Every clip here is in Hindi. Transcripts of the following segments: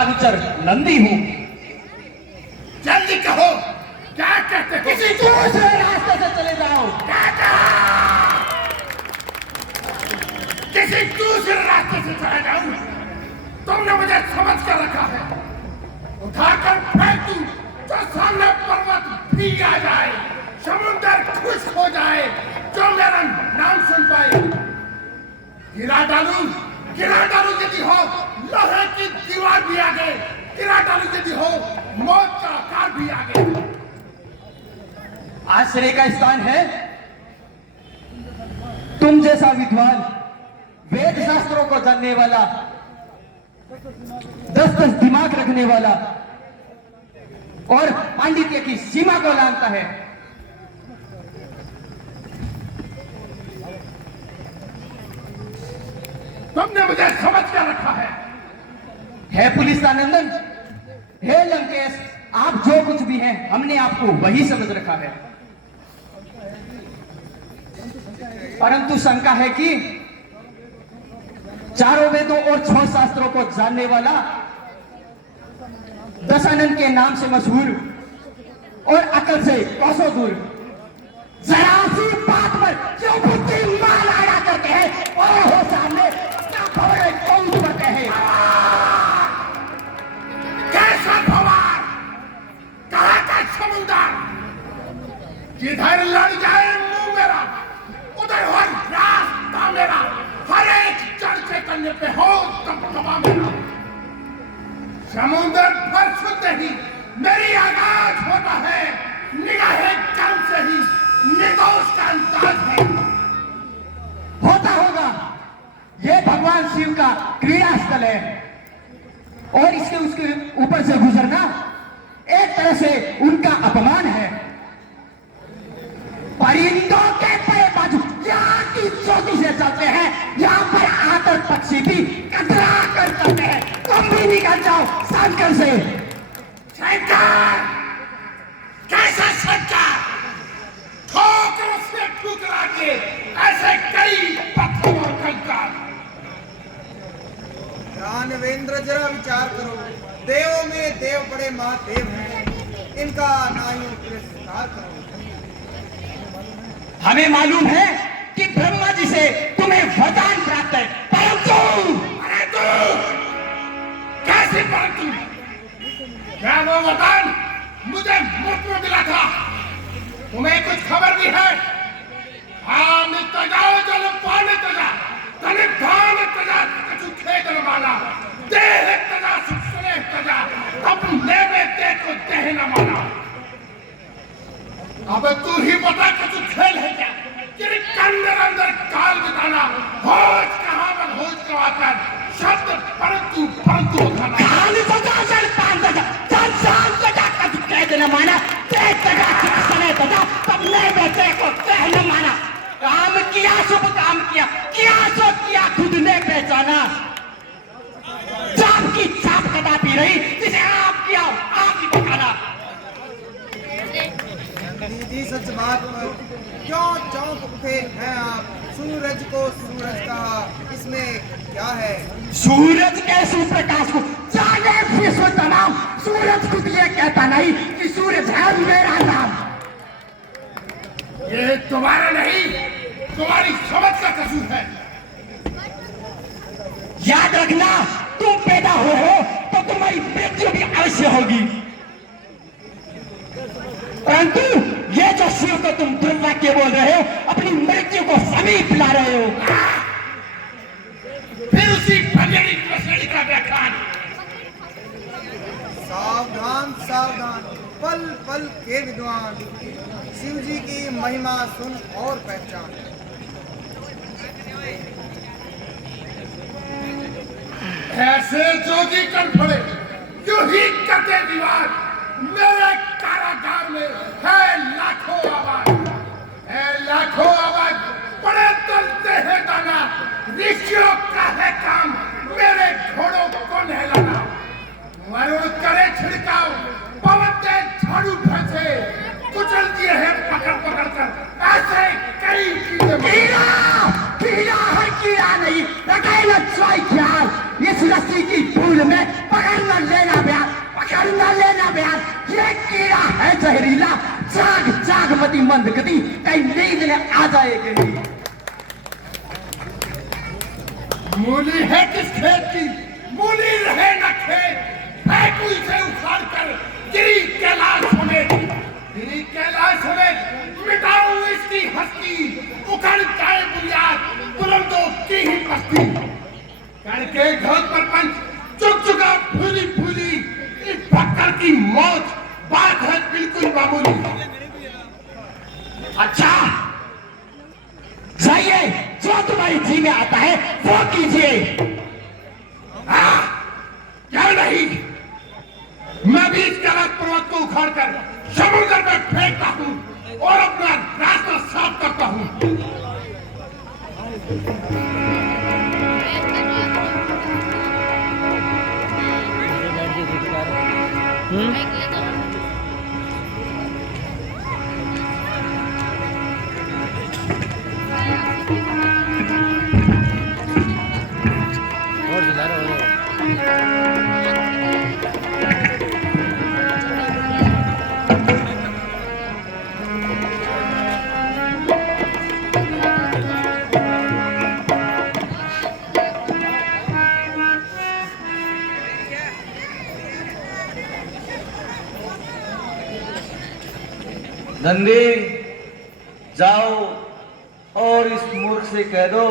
अनुचर नंदी हूँ। जल्दी कहो, क्या कहते हो? किसी दूसरे रास्ते से चले जाओ। किसी दूसरे रास्ते से चला जाऊं? तुमने मुझे समझ कर रखा है। उठाकर फेंक दूं तो सामने पर्वत भीग आ जाए, समुद्र खुश्क हो जाए, जो मेरा नाम सुन पाए। गिरा डालूं यदि हो लोहे की दीवार भी आगे, गिरा डालूं यदि हो मौत का आकार भी आगे। आश्रय का स्थान है तुम जैसा विद्वान, वेद शास्त्रों को जानने वाला, 10-10 दिमाग रखने वाला और पांडित्य की सीमा को जानता है। तुमने मुझे समझ कर रखा है पुलिस का नंदन, हे लंकेश, आप जो कुछ भी हैं हमने आपको वही समझ रखा है। परंतु शंका है कि चारों वेदों और 6 शास्त्रों को जानने वाला, दशानन के नाम से मशहूर और अकल से कोसों दूर, जरा सी बात पर क्यों बुद्धि माल आड़ा करते हैं और हो सामने अपना भौरे कौन करते हैं। कैसा भवार, कहाँ का समुद्र, जिधर लड़ जाए मुंह मेरा उधर हो रास्ता मेरा, हर एक जड़ के तने पे हो दबदबा मेरा। समुद्र पर सुनते ही मेरी आगाज होता है, निगाहे कर्म से ही निर्दोष का अंदाज है। होता होगा, ये भगवान शिव का क्रीड़ा स्थल है और इसके उसके ऊपर से गुजरना एक तरह से उनका अपमान है। परिंदों के पे बाजू यहाँ की चोटी से चलते हैं, यहाँ पर आकर पक्षी भी कतरा कर चलते हैं। तुम भी निकल जाओ शंकर से। शंकर, कैसा शंकर, ठोकर से ठुकरा के ऐसे कई पत्थरों और कंकर। दानवेंद्र जरा विचार करो, देवों में देव बड़े महादेव हैं, इनका नाहियों तिरस्कार करो। हमें मालूम है कि ब्रह्मा जी से तुम्हें वरदान प्राप्त है, परंतु कैसे परंतु? क्या वो वरदान मुझे मुफ्त में मिला था? तुम्हें कुछ खबर भी है? आम तजा जल पान तजा, तने धान तजा, कछु खेत न माना, देह तजा सुसने तजा, तब लेवे ते को देह न माना। अब तू ही बता, कछु खेल है क्या? तेरे अंदर अंदर काल बिताना, होश कहाँ पर होश गवाकर, शब्द परंतु परंतु उठाना। खाली तजा जल पान तजा, जल शाम तजा, कछु खेत न माना, देह तजा सुसने तजा, तब लेवे ते को देह न माना। काम किया, शुभ काम किया, किया सो किया, खुद ने पहचाना। जाप की छाप कदापि रही, जिसे आप किया आप ही पकाना। दीदी सच बात पर क्यों चौंक उठे हैं आप? सूरज को सूरज कहा, इसमें क्या है? सूरज के सुप्रकाश को जाने विश्व तमाम, सूरज खुद ये कहता नहीं कि सूरज है मेरा नाम। ये तुम्हारा नहीं, तुम्हारी समझ का कसूर है। याद रखना, तुम पैदा हो तो तुम्हारी मृत्यु भी अवश्य होगी, परंतु ये जो शिव को तुम दुर्वाक्य बोल रहे हो, अपनी मृत्यु को समीप ला रहे हो। फिर उसी भंजनी प्रसड़ी का व्याख्यान। सावधान सावधान, पल पल के विद्वान, शिव जी की महिमा सुन और पहचान। ऐसे जोगी कर पड़े, यूं ही करते दीवार। मेरे कारागार में है लाखों आवाज, है लाखों आवाज, बड़े दलते हैं दाना। ऋषियों का है काम मेरे घोड़ों को नहलाना। वरुण करे छिड़काव, पवन दे झाड़ू भैंसे, कुचल दिए हैं पकड़ पकड़ कर ऐसे कई कीड़ा कीड़ा है, कीड़ा नहीं, लगाए ना ख्याल। इस रस्सी की धूल में पकड़ है जहरीला, जाग जाग मती मंदगति, कहीं नींद न आ जाए कहीं। मूली है किस खेत की, मूली रहे न खेत, फेंकू इसे उखाड़ कर गिरी कैलाश समेत, गिरी कैलाश समेत, मिटाऊं इसकी हस्ती, उखड़ जाए बुनियाद बुलंदों की ही बस्ती। करके घोट पर पंच चुक चुका फूली फूली, इस भक्कर की मौत बात है बिल्कुल मामूली। अच्छा जाइए, जो तुम्हारी जी में आता है वो कीजिए। क्या नहीं, मैं भी इस कैलाश पर्वत को उखाड़कर समुद्र में फेंकता हूं और अपना रास्ता साफ करता हूं। नंदी जाओ और इस मूर्ख से कह दो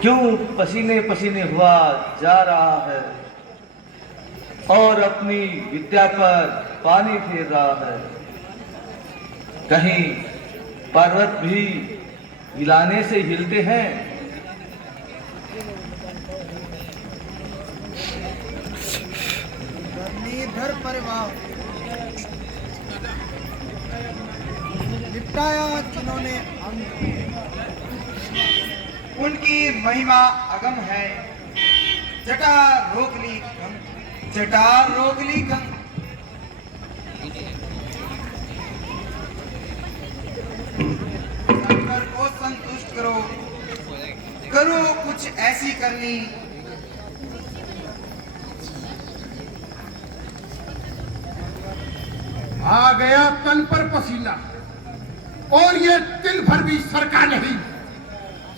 क्यों पसीने पसीने हुआ जा रहा है और अपनी विद्या पर पानी फेर रहा है। कहीं पर्वत भी हिलाने से हिलते हैं। निर्भर परिवार निपटाया जिन्होंने उनकी महिमा अगम है। जटा रोक ली गंग, जटा रोक ली गंग। शंकर को संतुष्ट करो, करो कुछ ऐसी करनी। आ गया तन पर पसीना और ये दिल भर भी सरका नहीं।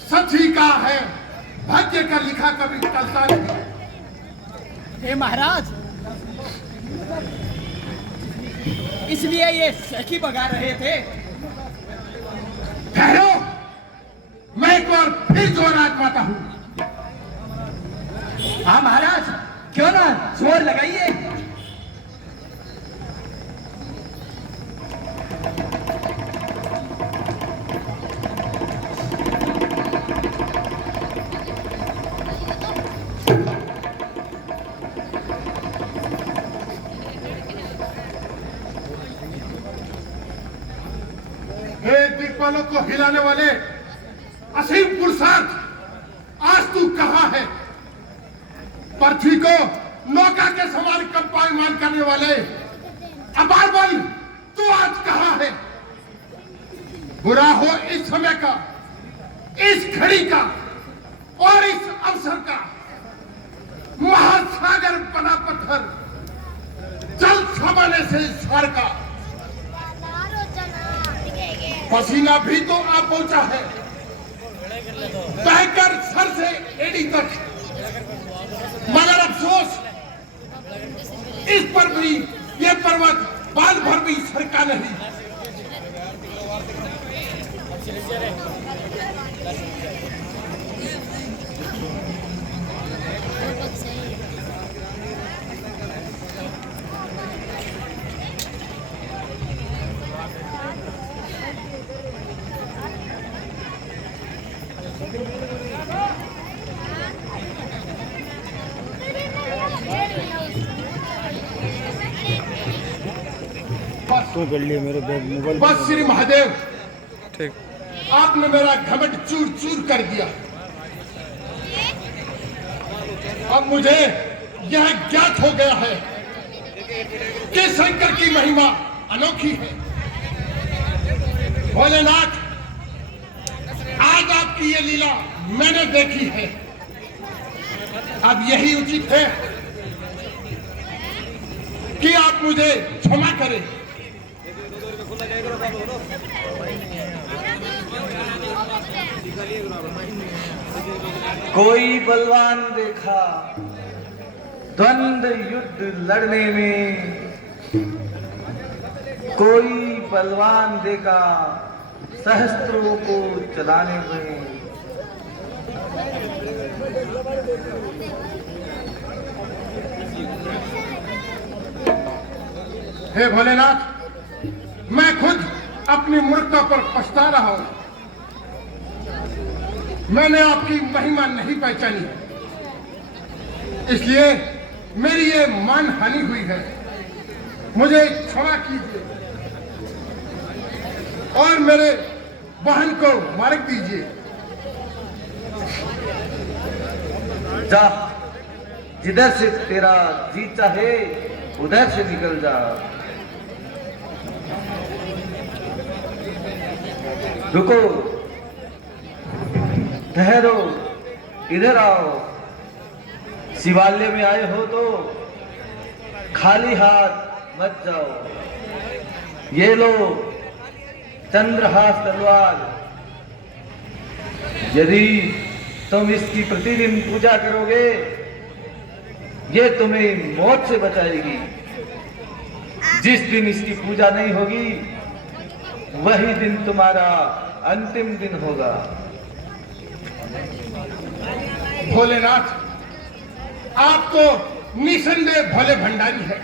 सच ही कहा है, भाग्य का लिखा कभी टलता नहीं। हे महाराज, इसलिए ये सखी भगा रहे थे। ठहरो, मैं एक बार फिर जोर आजमाता हूं। हाँ महाराज, क्यों ना जोर लगाइए। दिग्पालों को हिलाने वाले असीम पुरुषार्थ, आज तू कहां है? पृथ्वी को नौका के समान कंपायमान करने वाले अपार बल, तू आज कहां है? बुरा हो इस समय का, इस घड़ी का और इस अवसर का, महासागर बना पत्थर जल समाने से सार का। पसीना भी तो आ पहुंचा है, बहकर सर से एड़ी तक, मगर अफसोस इस पर भी ये पर्वत बाल भर भी सरका नहीं। कर लिए मेरे बैग मोबाइल। बस श्री महादेव, ठीक, आपने मेरा घमंड चूर चूर कर दिया। अब मुझे यह ज्ञात हो गया है कि शंकर की महिमा अनोखी है। भोलेनाथ, आज आपकी ये लीला मैंने देखी है। अब यही उचित है कि आप मुझे क्षमा करें। कोई बलवान देखा द्वंद्व युद्ध लड़ने में, कोई बलवान देखा सहस्त्रों को चलाने में। हे भोलेनाथ, मैं खुद अपनी मूर्खता पर पछता रहा हूं। मैंने आपकी महिमा नहीं पहचानी, इसलिए मेरी ये मान हानि हुई है। मुझे क्षमा कीजिए और मेरे बहन को मार्ग दीजिए। जा, जिधर से तेरा जी चाहे उधर से निकल जा। रुको, ठहरो, इधर आओ। शिवालय में आए हो तो खाली हाथ मत जाओ। ये लो चंद्रहास तलवार। यदि तुम इसकी प्रतिदिन पूजा करोगे, ये तुम्हें मौत से बचाएगी। जिस दिन इसकी पूजा नहीं होगी, वही दिन तुम्हारा अंतिम दिन होगा। भोलेनाथ, आप तो निसंदेह भोले भंडारी है,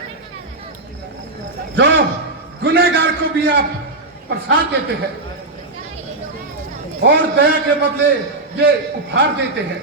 जो गुनहगार को भी आप प्रसाद देते हैं और दया के बदले ये उपहार देते हैं।